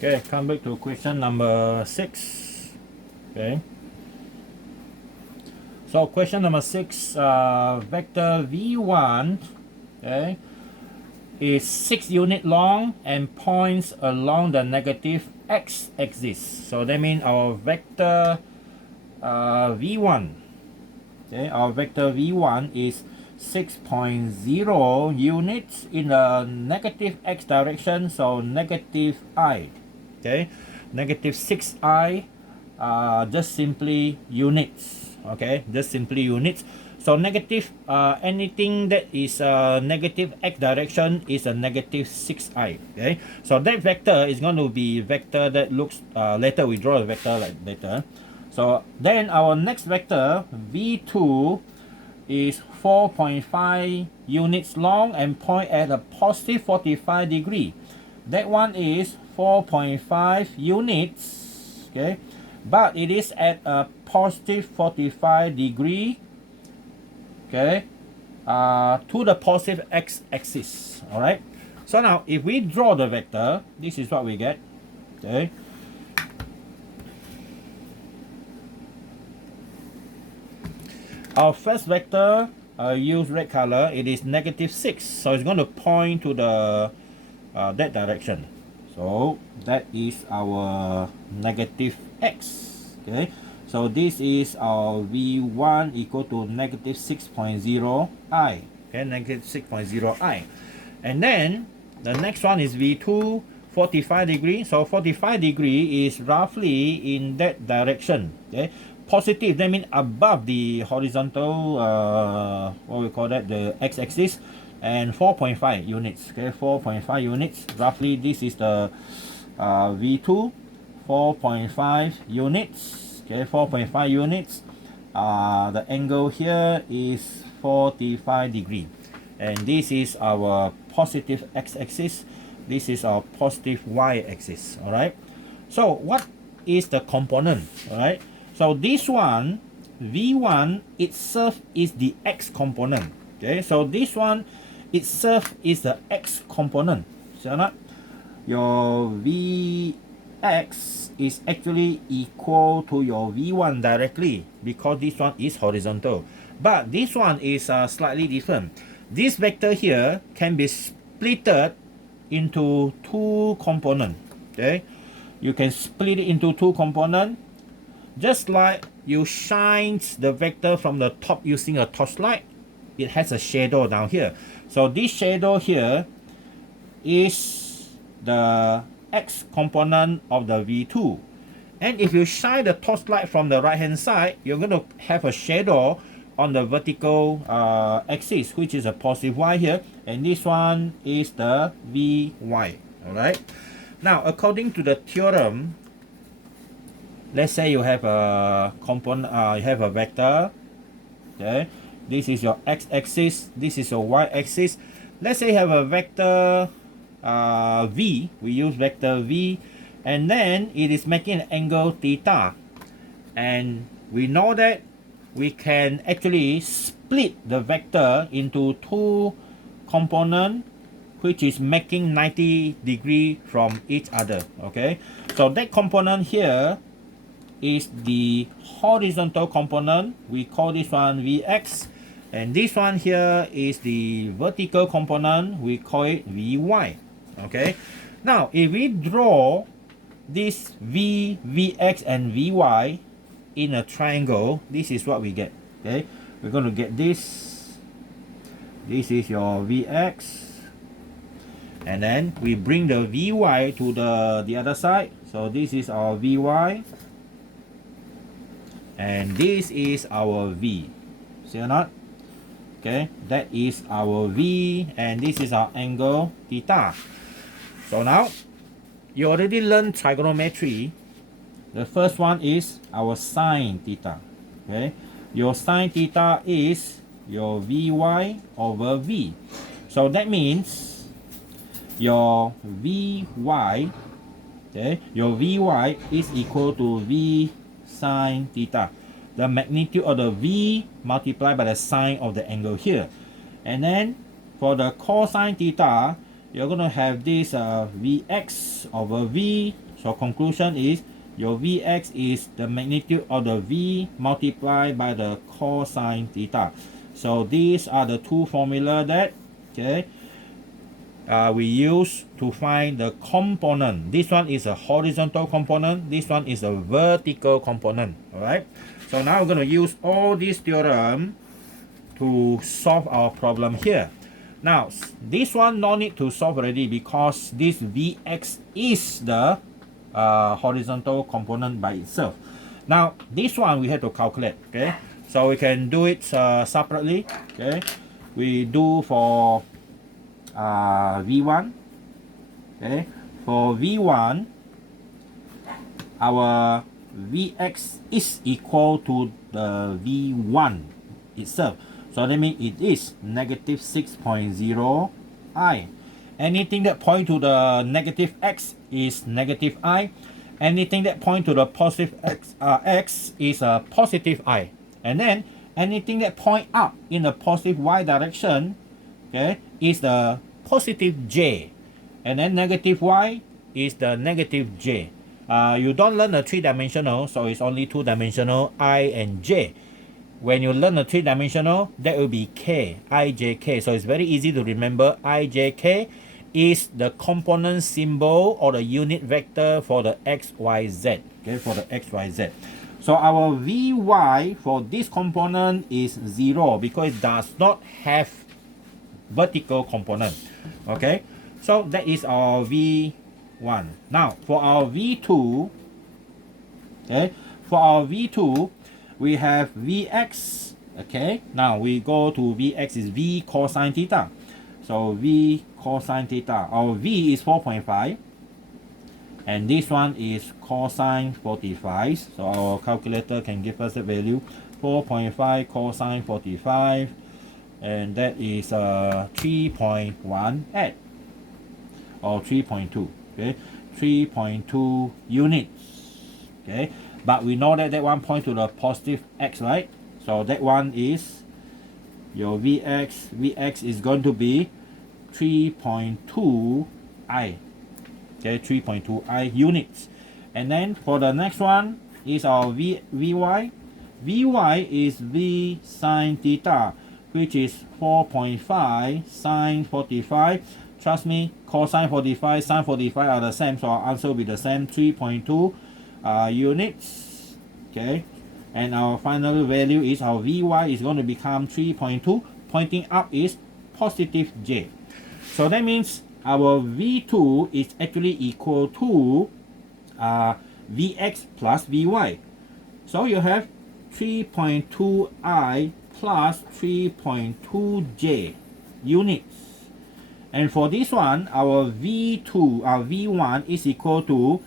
Okay, come back to question number 6. Okay. So question number 6, vector v1, okay, is 6 unit long and points along the negative x-axis. So that means our vector v1, okay, our vector v1 is 6.0 units in the negative x direction, so negative I. Okay, negative 6i, just simply units. Okay, just simply units. So negative, anything that is negative x direction is a negative 6i. Okay, so that vector is going to be vector that looks, later we draw a vector like later. So then our next vector v2 is 4.5 units long and point at a positive 45 degree. That one is 4.5 units, okay, but it is at a positive 45 degree, okay, to the positive x-axis. All right, so now if we draw the vector, this is what we get. Okay, our first vector, use red color, it is negative 6, so it's going to point to the that direction. So that is our negative x. Okay, so this is our v1 equal to negative 6.0i. Okay, negative 6.0i. And then the next one is v2, 45 degree. So 45 degree is roughly in that direction. Okay, positive, that means above the horizontal, what we call that, the x-axis, and 4.5 units. Okay, 4.5 units. Roughly, this is the v2, 4.5 units. Okay, 4.5 units. The angle here is 45 degree, and this is our positive x-axis. This is our positive y-axis. All right. So what is the component? All right. So this one, v1 itself is the x component. Okay, so this one itself is the x component. So not your vx is actually equal to your v1 directly, because this one is horizontal. But this one is slightly different. This vector here can be splitted into two components. Okay, you can split it into two components. Just like you shine the vector from the top using a torchlight, it has a shadow down here. So this shadow here is the x component of the v2. And if you shine the torchlight from the right hand side, you're going to have a shadow on the vertical axis, which is a positive y here. And this one is the vy. Alright. Now, according to the theorem, let's say you have a component, you have a vector. Okay, this is your x-axis, this is your y-axis. Let's say you have a vector v. We use vector v, and then it is making an angle theta. And we know that we can actually split the vector into two components, which is making 90 degree from each other. Okay, so that component here is the horizontal component. We call this one vx, and this one here is the vertical component. We call it vy. Okay, now if we draw this vx and vy in a triangle, this is what we get. Okay, we're going to get this. This is your vx, and then we bring the vy to the other side. So this is our vy, and this is our v. See or not? Okay, that is our v, and this is our angle theta. So now you already learned trigonometry. The first one is our sine theta. Okay, your sine theta is your vy over v. So that means your vy, okay, your vy is equal to v sine theta, the magnitude of the v multiplied by the sine of the angle here. And then for the cosine theta, you're going to have this Vx over V. So conclusion is your Vx is the magnitude of the V multiplied by the cosine theta. So these are the two formula that we use to find the component. This one is a horizontal component, this one is a vertical component. Alright, so now we're going to use all these theorem to solve our problem here. Now this one no need to solve already because this Vx is the horizontal component by itself. Now this one we have to calculate. Okay, so we can do it separately. Okay, we do for V1. Okay, for V1 our Vx is equal to the V1 itself. So that means it is negative 6.0 I. Anything that point to the negative x is negative I. Anything that point to the positive x is a positive I. And then anything that point up in the positive y direction, okay, is the positive j. And then negative y is the negative j. You don't learn the three-dimensional, so it's only two-dimensional I and j. When you learn a three-dimensional, that will be k, I, j, k. So it's very easy to remember. I, j, k is the component symbol or the unit vector for the x, y, z. Okay, for the x, y, z. So our Vy for this component is 0 because it does not have vertical component. Okay, so that is our V1. Now for our V2, okay, for our V2, we have Vx. Okay, now we go to Vx is V cosine theta. So V cosine theta. Our V is 4.5. And this one is cosine 45. So our calculator can give us the value 4.5 cosine 45. And that is 3.18 or 3.2. Okay, 3.2 units. Okay. But we know that that one points to the positive x, right? So that one is your Vx. Vx is going to be 3.2 I. Okay, 3.2 I units. And then for the next one is our Vy. Vy is V sine theta, which is 4.5 sine 45. Trust me, cosine 45, sine 45 are the same, so our answer will be the same, 3.2 units. Okay, and our final value is our Vy is going to become 3.2. Pointing up is positive j. So that means our V2 is actually equal to Vx plus Vy. So you have 3.2i plus 3.2j units. And for this one, our V2, our V1 is equal to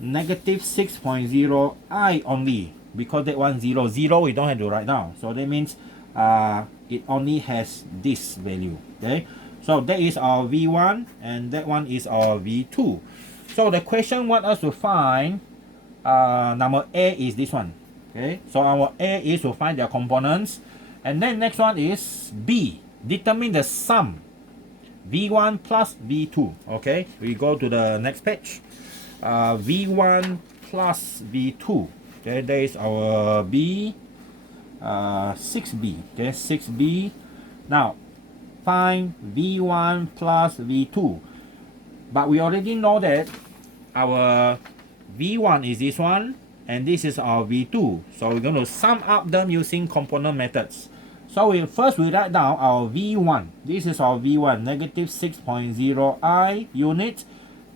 negative 6.0 I only, because that one 0 we don't have to write down. So that means it only has this value. Okay, so that is our V1 and that one is our V2. So the question wants us to find number A is this one. Okay, so our A is to find their components, and then next one is B, determine the sum V1 plus V2. Okay, we go to the next page. V1 plus V2. Okay, there is our B, 6B. Okay, 6B. Now find V1 plus V2. But we already know that our V1 is this one, and this is our V2. So we're going to sum up them using component methods. So we write down our V1. This is our V1, negative 6.0 I units,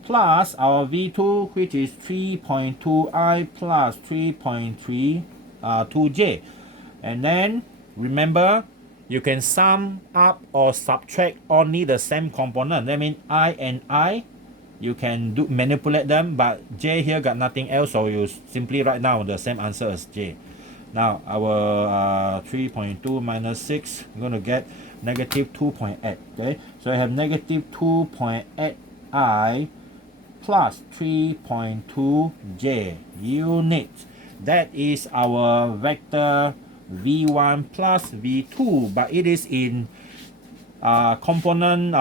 plus our V2, which is 3.2i plus 3.32j. And then remember, you can sum up or subtract only the same component. That means I and I, you can manipulate them, but j here got nothing else, so you simply write down the same answer as j. Now our 3.2 minus 6, we're going to get negative 2.8. Okay, so I have negative 2.8 I plus 3.2j units. That is our vector V1 plus V2, but it is in component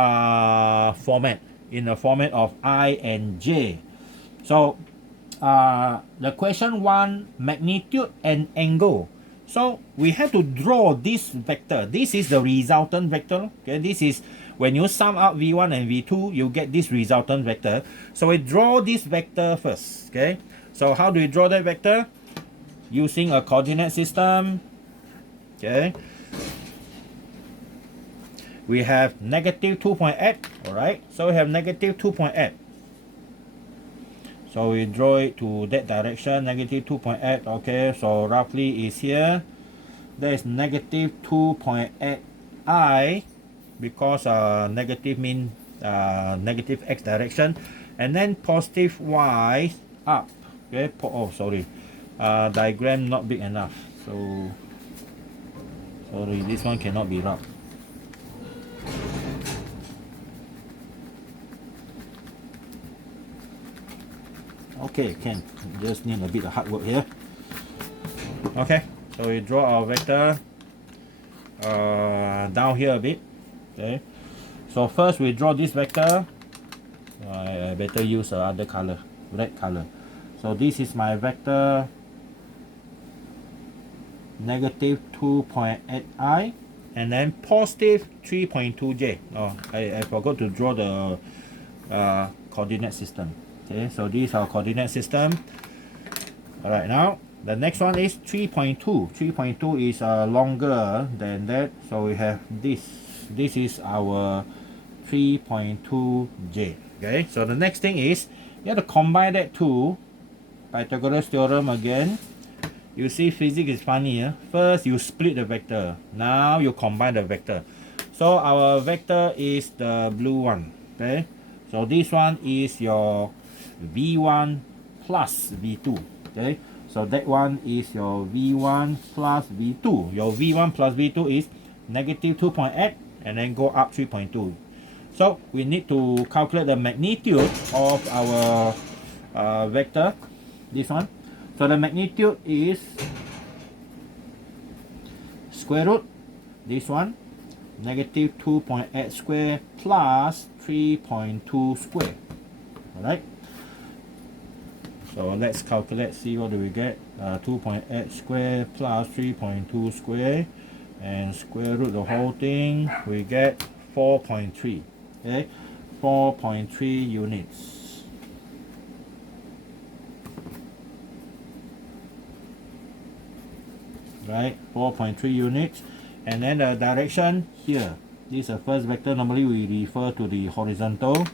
format. in the format of I and j. So the question 1, magnitude and angle. So we have to draw this vector. This is the resultant vector. Okay, this is when you sum up v1 and v2, you get this resultant vector. So we draw this vector first. Okay, so how do we draw that vector? Using a coordinate system. Okay, we have negative 2.8. All right, so we have negative 2.8. So we draw it to that direction, negative 2.8. Okay, so roughly is here. There is negative 2.8 I, because negative means negative x direction, and then positive y up. Okay, oh sorry, diagram not big enough, so sorry, this one cannot be rubbed. Okay, can just need a bit of hard work here. Okay, so we draw our vector down here a bit. Okay, so first we draw this vector. I better use other color, red color. So this is my vector, negative 2.8i, and then positive 3.2j. Oh, I forgot to draw the coordinate system. Okay, so this is our coordinate system. Alright, now the next one is 3.2. 3.2 is longer than that, so we have this. This is our 3.2j. Okay, so the next thing is you have to combine that to Pythagoras theorem again. You see, physics is funny. First you split the vector, now you combine the vector. So our vector is the blue one. Okay, so this one is your v1 plus v2. Okay, so that one is your v1 plus v2. Your v1 plus v2 is negative 2.8 and then go up 3.2. So we need to calculate the magnitude of our vector, this one. So the magnitude is square root, this one, negative 2.8 square plus 3.2 square. Alright, so let's calculate, see what do we get. 2.8 square plus 3.2 square, and square root the whole thing, we get 4.3. Okay, 4.3 units. Right, 4.3 units. And then the direction here, this is the first vector. Normally we refer to the horizontal.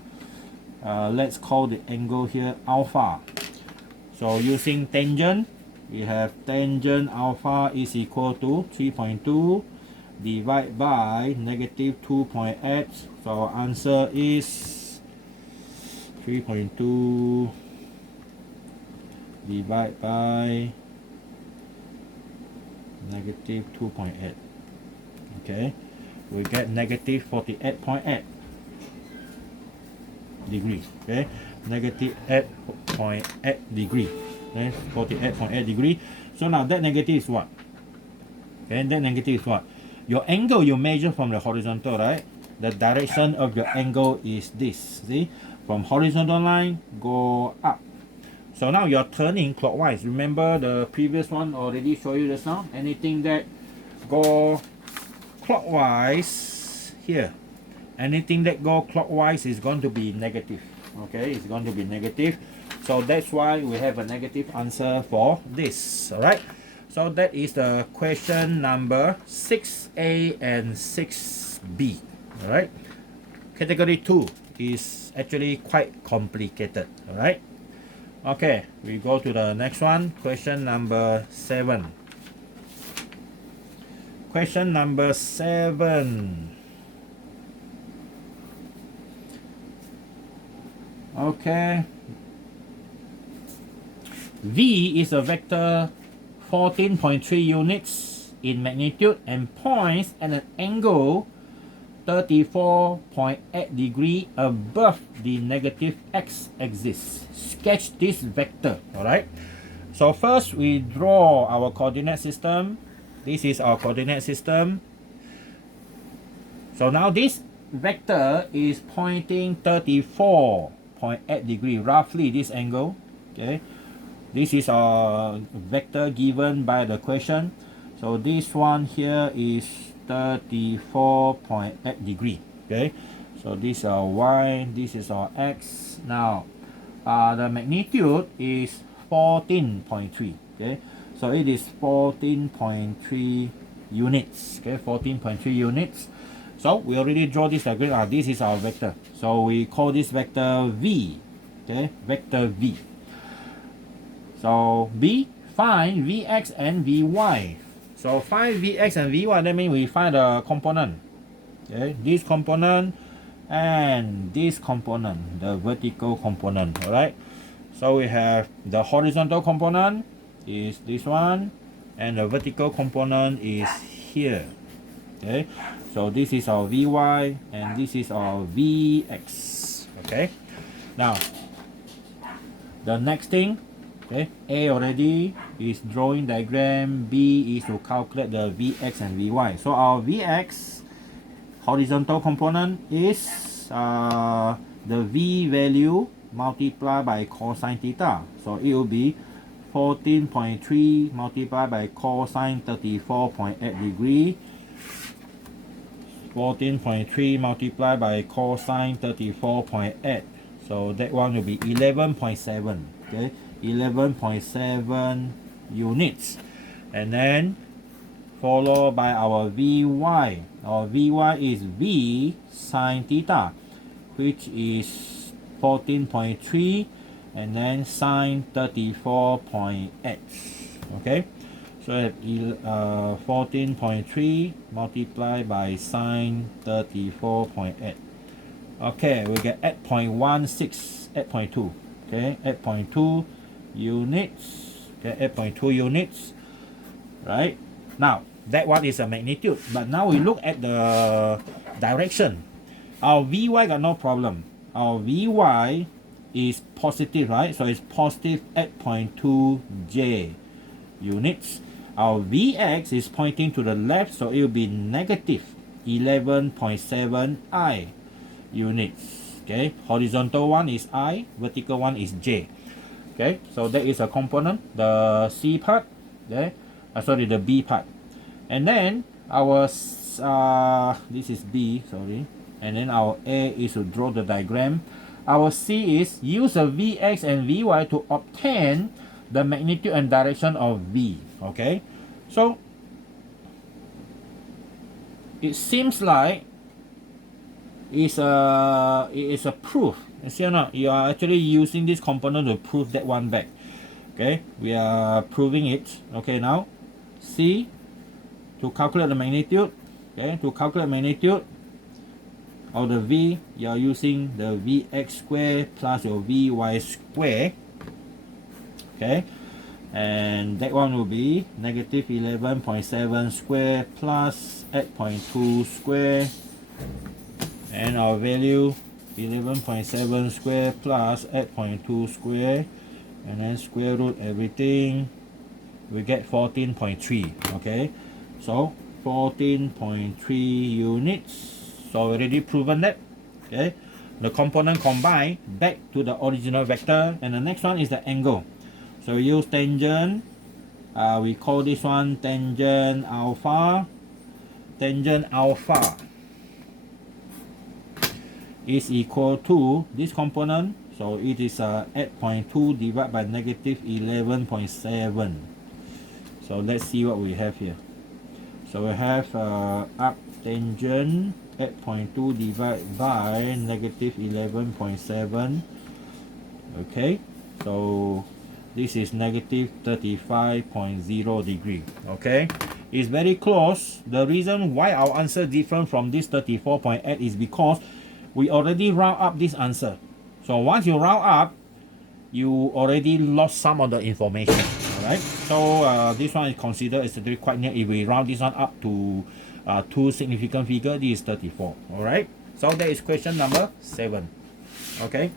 Let's call the angle here alpha. So using tangent, we have tangent alpha is equal to 3.2 divided by negative 2.8. So our answer is 3.2 divided by negative 2.8. Okay, we get negative 48.8 degrees. Okay, negative 8.8 degree. Okay, 48.8 degree. So now that negative is what? Okay, that negative is what? Your angle you measure from the horizontal, right? The direction of your angle is this. See, from horizontal line go up. So now you're turning clockwise. Remember the previous one already showed you just now. Anything that go clockwise here, anything that go clockwise is going to be negative. Okay, it's going to be negative. So that's why we have a negative answer for this. All right. So that is the question number 6A and 6B. All right. Category 2 is actually quite complicated. All right. Okay, we go to the next one. Question number 7. Question number 7. Okay. V is a vector 14.3 units in magnitude and points at an angle 34.8 degree above the negative x-axis. Sketch this vector. Alright. So first we draw our coordinate system. This is our coordinate system. So now this vector is pointing 34.8 degree, roughly this angle. Okay, this is a vector given by the question. So this one here is 34.8 degree. Okay, so this is our y, this is our x. Now the magnitude is 14.3. Okay, so it is 14.3 units. Okay, 14.3 units. So we already draw this diagram. This is our vector. So we call this vector v. Okay, vector v. So b, find vx and vy. So find vx and vy. That means we find the component. Okay, this component and this component, the vertical component. All right. So we have the horizontal component is this one, and the vertical component is here. Okay, so this is our vy and this is our vx. Okay, now the next thing, okay, A already is drawing diagram, B is to calculate the vx and vy. So our vx horizontal component is the v value multiplied by cosine theta. So it will be 14.3 multiplied by cosine 34.8 degree. 14.3 multiplied by cosine 34.8. So that one will be 11.7. Okay, 11.7 units. And then followed by our vy. Our vy is v sine theta, which is 14.3 and then sine 34.8. Okay, so 14.3 multiplied by sine 34.8. Okay, we get 8.16, 8.2. Okay, 8.2 units. Okay, 8.2 units. Right. Now that one is a magnitude, but now we look at the direction. Our vy got no problem. Our vy is positive, right? So it's positive 8.2 j units. Our vx is pointing to the left, so it will be negative 11.7 I units. Okay, horizontal one is I, vertical one is j. Okay, so that is a component, the C part. Okay, sorry, the B part. And then our this is B, sorry, and then our A is to draw the diagram. Our C is use a vx and vy to obtain the magnitude and direction of v. Okay, so it seems like it is a proof. You see or not? You are actually using this component to prove that one back. Okay, we are proving it. Okay, now C to calculate the magnitude. Okay, to calculate magnitude of the v, you are using the vx square plus your vy square. Okay, and that one will be negative 11.7 square plus 8.2 square, and our value 11.7 square plus 8.2 square, and then square root everything, we get 14.3. Okay, so 14.3 units. So already proven that. Okay, the component combine back to the original vector, and the next one is the angle. So we use tangent. We call this one tangent alpha. Tangent alpha is equal to this component. So it is 8.2 divided by negative 11.7. So let's see what we have here. So we have up tangent 8.2 divided by negative 11.7. Okay, so this is negative 35.0 degree. Okay, it's very close. The reason why our answer different from this 34.8 is because we already round up this answer. So once you round up, you already lost some of the information. Alright, so this one is considered is quite near. If we round this one up to two significant figure, this is 34. Alright, so that is question number 7. Okay.